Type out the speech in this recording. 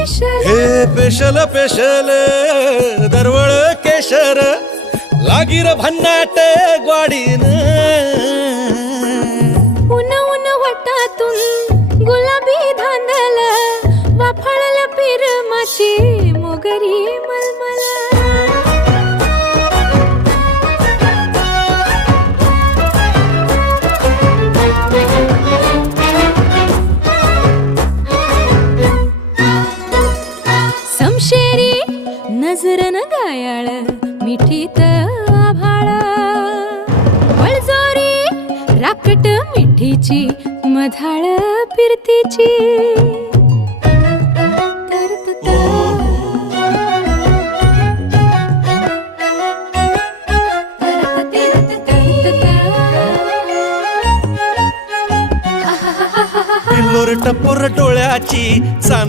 हे special special दरवळ केशर लागीर भन्नाट ग्वाडीन. उन उन वटातून गुलाबी धांदल वाफाळल पिरमाची मोगरी मलमल. शेरी नजर न गायाळ मिठीत आभाळ. वळजोरी राकट मिठीची मधाळ फिरतीची. पिल्लोर टपोर डोळ्याची चांद